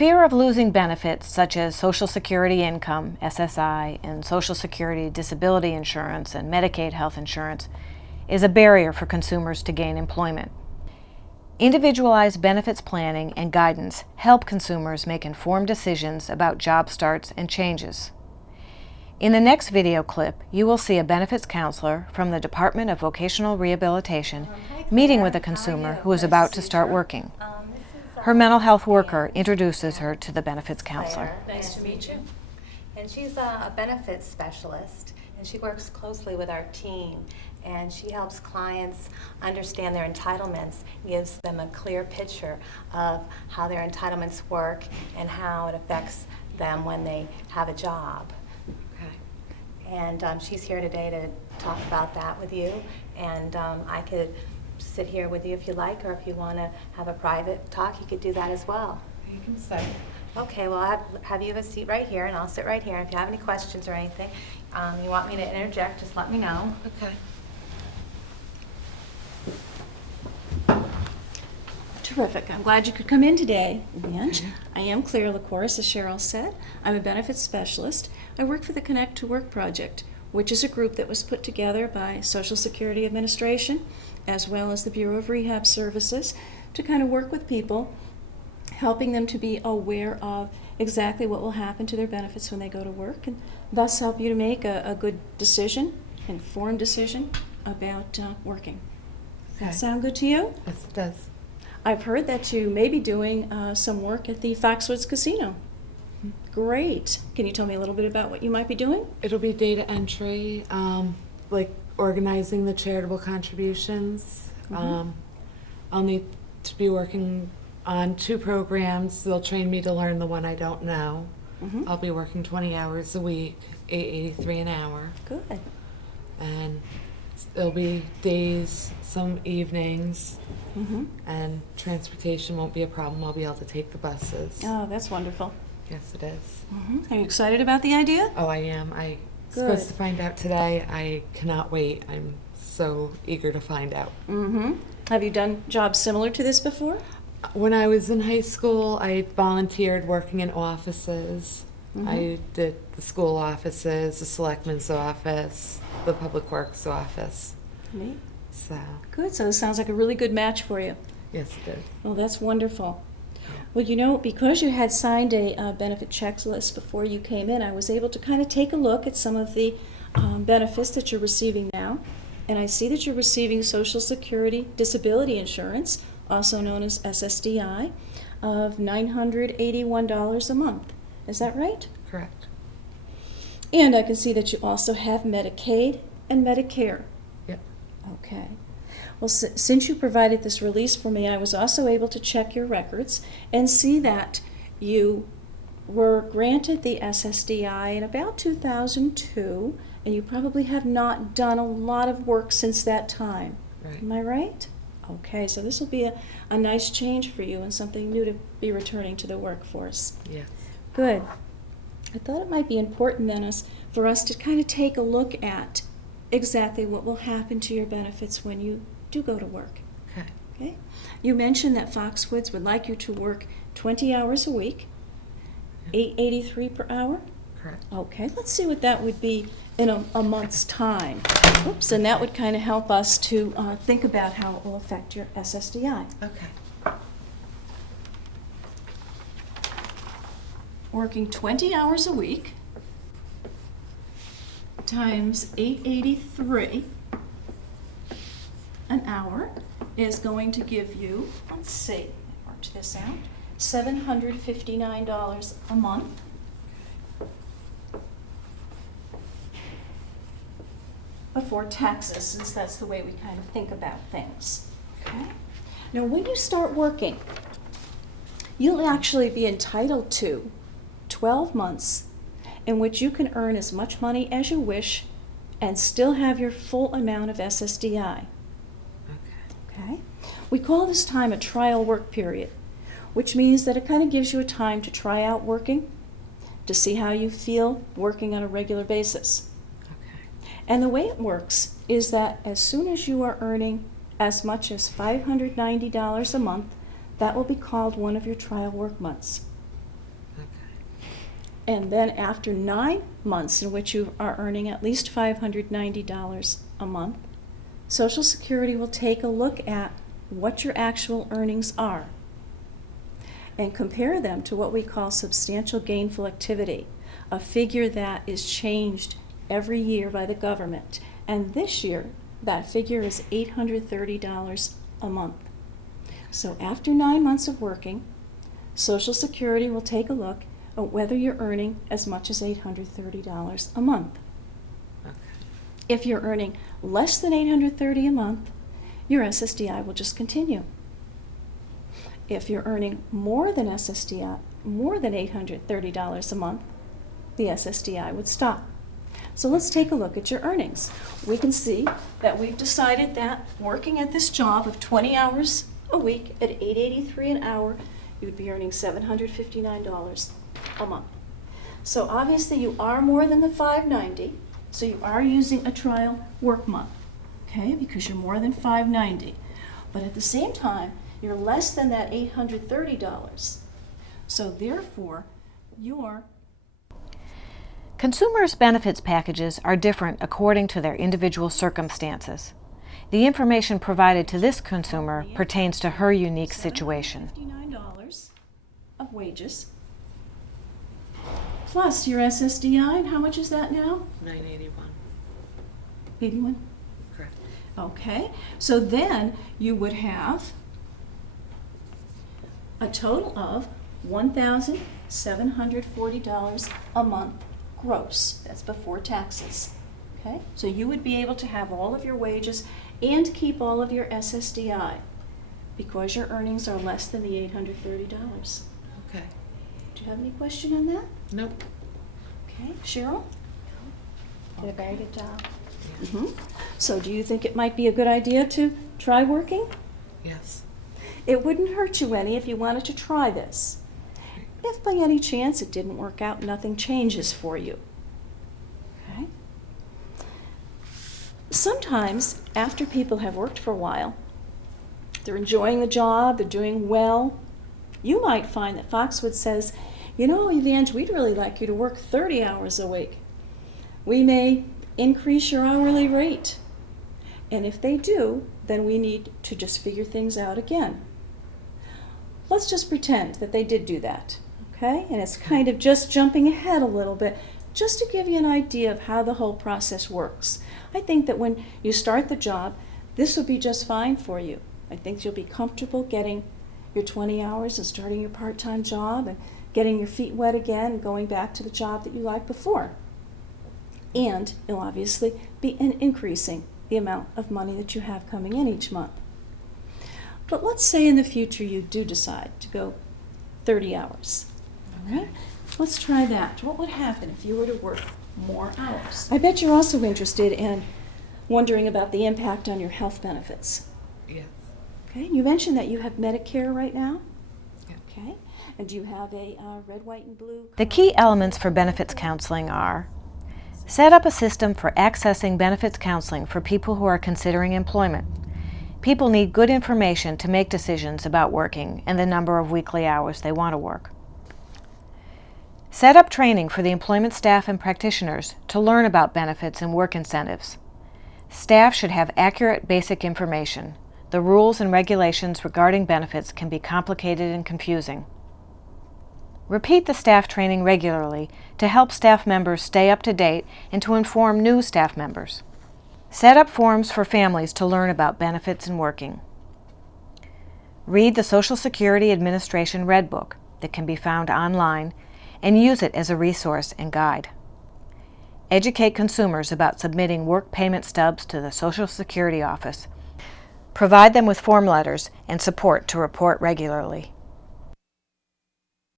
Fear of losing benefits such as Social Security income, SSI, and Social Security disability insurance and Medicaid health insurance is a barrier for consumers to gain employment. Individualized benefits planning and guidance help consumers make informed decisions about job starts and changes. In the next video clip, you will see a benefits counselor from the Department of Vocational Rehabilitation meeting with a consumer who is about to start working. Her mental health worker introduces her to the benefits counselor. Nice to meet you. And she's a benefits specialist, and she works closely with our team, and she helps clients understand their entitlements, gives them a clear picture of how their entitlements work and how it affects them when they have a job. And she's here today to talk about that with you. And I could sit here with you if you like, or if you want to have a private talk, you could do that as well. You can sit. Okay, well, I'll have you have a seat right here, and I'll sit right here. If you have any questions or anything, you want me to interject, just let me know. Okay. Terrific. I'm glad you could come in today, Ange. I am Claire LaCourse, as Cheryl said. I'm a benefits specialist. I work for the Connect to Work project, which is a group that was put together by Social Security Administration, as well as the Bureau of Rehab Services, to kind of work with people, helping them to be aware of exactly what will happen to their benefits when they go to work, and thus help you to make a good decision, informed decision about working. Does that sound good to you? Yes, it does. I've heard that you may be doing some work at the Foxwoods Casino. Great. Can you tell me a little bit about what you might be doing? It'll be data entry, like organizing the charitable contributions. I'll need to be working on 2 programs. They'll train me to learn the one I don't know. I'll be working 20 hours a week, $8.83 an hour. Good. And there'll be days, some evenings, and transportation won't be a problem. I'll be able to take the buses. Oh, that's wonderful. Yes, it is. Are you excited about the idea? Oh, I am. I'm Good. supposed to find out today. I cannot wait. I'm so eager to find out. Have you done jobs similar to this before? When I was in high school, I volunteered working in offices. I did the school offices, the selectman's office, the public works office. Neat. So, Good. So this sounds like a really good match for you. yes, it did. Well, that's wonderful. Well, you know, because you had signed a benefit checklist before you came in, I was able to kind of take a look at some of the benefits that you're receiving now. And I see that you're receiving Social Security disability insurance, also known as SSDI, of $981 a month. Is that right? Correct. And I can see that you also have Medicaid and Medicare. Yep. Okay. Well, since you provided this release for me, I was also able to check your records and see that you were granted the SSDI in about 2002, and you probably have not done a lot of work since that time. Right. Am I right? Okay, so this will be a nice change for you and something new to be returning to the workforce. Yes. Good. I thought it might be important then for us to kind of take a look at exactly what will happen to your benefits when you do go to work. Okay. Okay? You mentioned that Foxwoods would like you to work 20 hours a week, $8.83 per hour. Correct. Okay, let's see what that would be in a month's time. Oops, and that would kind of help us to think about how it will affect your SSDI. Okay. Working 20 hours a week times $8.83 an hour is going to give you, let's see, work this out, $759 a month. Before taxes, since that's the way we kind of think about things. Okay. Now, when you start working, you'll actually be entitled to 12 months in which you can earn as much money as you wish and still have your full amount of SSDI. Okay? We call this time a trial work period, which means that it kind of gives you a time to try out working, to see how you feel working on a regular basis. Okay. And the way it works is that as soon as you are earning as much as $590 a month, that will be called one of your trial work months. And then after 9 months in which you are earning at least $590 a month, Social Security will take a look at what your actual earnings are and compare them to what we call substantial gainful activity, a figure that is changed every year by the government. And this year, that figure is $830 a month. So after 9 months of working, Social Security will take a look at whether you're earning as much as $830 a month. Okay. If you're earning less than $830 a month, your SSDI will just continue. If you're earning more than SSDI, more than $830 a month, the SSDI would stop. So let's take a look at your earnings. We can see that we've decided that working at this job of 20 hours a week at $8.83 an hour, you'd be earning $759 a month. So obviously you are more than the $590, so you are using a trial work month, okay, because you're more than $590. But at the same time, you're less than that $830. So therefore, your Consumers' benefits packages are different according to their individual circumstances. The information provided to this consumer pertains to her unique situation. $759 of wages plus your SSDI, and how much is that now? $981. 81? Correct. Okay, so then you would have a total of $1,740 a month gross. That's before taxes. Okay, so you would be able to have all of your wages and keep all of your SSDI because your earnings are less than the $830. Okay. Do you have any question on that? Nope. Okay, Cheryl? Did a very good job. Yeah. So do you think it might be a good idea to try working? Yes. It wouldn't hurt you any if you wanted to try this. If by any chance it didn't work out, nothing changes for you. Okay? Sometimes, after people have worked for a while, they're enjoying the job, they're doing well, you might find that Foxwood says, you know, Evange, we'd really like you to work 30 hours a week. We may increase your hourly rate. And if they do, then we need to just figure things out again. Let's just pretend that they did do that, okay? And it's kind of just jumping ahead a little bit, just to give you an idea of how the whole process works. I think that when you start the job, this will be just fine for you. I think you'll be comfortable getting your 20 hours and starting your part-time job and getting your feet wet again and going back to the job that you liked before. And you'll obviously be increasing the amount of money that you have coming in each month. But let's say in the future you do decide to go 30 hours. All right? Let's try that. What would happen if you were to work more hours? I bet you're also interested in wondering about the impact on your health benefits. Yes. Okay, you mentioned that you have Medicare right now. Yeah. Okay, and do you have a red, white, and blue? The key elements for benefits counseling are: set up a system for accessing benefits counseling for people who are considering employment. People need good information to make decisions about working and the number of weekly hours they want to work. Set up training for the employment staff and practitioners to learn about benefits and work incentives. Staff should have accurate basic information. The rules and regulations regarding benefits can be complicated and confusing. Repeat the staff training regularly to help staff members stay up to date and to inform new staff members. Set up forums for families to learn about benefits and working. Read the Social Security Administration Red Book that can be found online and use it as a resource and guide. Educate consumers about submitting work payment stubs to the Social Security office. Provide them with form letters and support to report regularly.